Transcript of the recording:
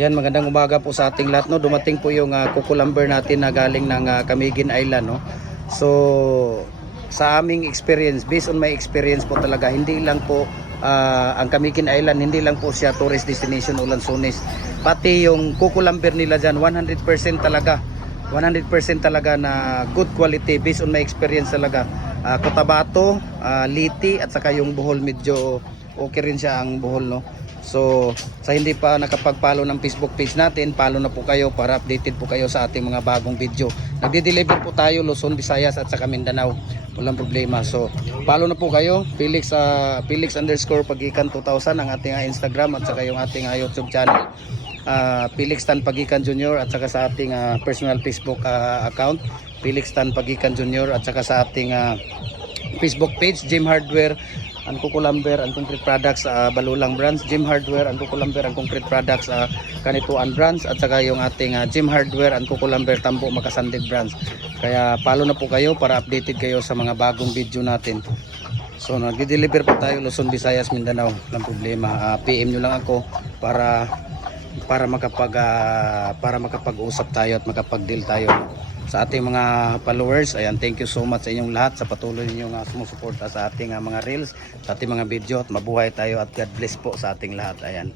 Yan, magandang umaga po sa ating lahat. No? Dumating po yung uh, kukulamber natin na galing ng ah, Camiguin Island. No? So, sa aming experience, based on my experience po talaga, hindi lang po ah, ang Camiguin Island, hindi lang po siya tourist destination o Lanzones. Pati yung kukulamber nila dyan, 100% talaga. 100% talaga na good quality based on my experience talaga. Ah, Cotabato, ah, Liti at saka yung Bohol medyo okay rin siya ang Bohol no. So, sa hindi pa nakapag-follow ng Facebook page natin, follow na po kayo para updated po kayo sa ating mga bagong video. Nagde-deliver po tayo Luzon, Visayas at saka Mindanao. Walang problema. So, follow na po kayo. Felix, uh, Felix underscore Pagikan 2000 ang ating Instagram at saka yung ating YouTube channel. Ah, Felix Tan Pagikan Jr. at saka sa ating ah, personal Facebook ah, account. Felix Tan Pagikan Jr. at saka sa ating ah, Facebook page, Gym Hardware, ang Kukulamber, ang Concrete Products, uh, Balulang Brands, Gym Hardware, ang Kukulamber, ang Concrete Products, uh, Kanituan Brands, at saka yung ating uh, Gym Hardware, ang Kukulamber, Tambo, Makasandig Brands. Kaya follow na po kayo para updated kayo sa mga bagong video natin. So nagde-deliver po tayo Luzon, Visayas, Mindanao. Walang problema. Ah, PM nyo lang ako para para makapag ah, para makapag-usap tayo at makapag-deal tayo sa ating mga followers. Ayan, thank you so much sa inyong lahat sa patuloy ninyong uh, sumusuporta sa ating ah, mga reels, sa ating mga video at mabuhay tayo at God bless po sa ating lahat. Ayan.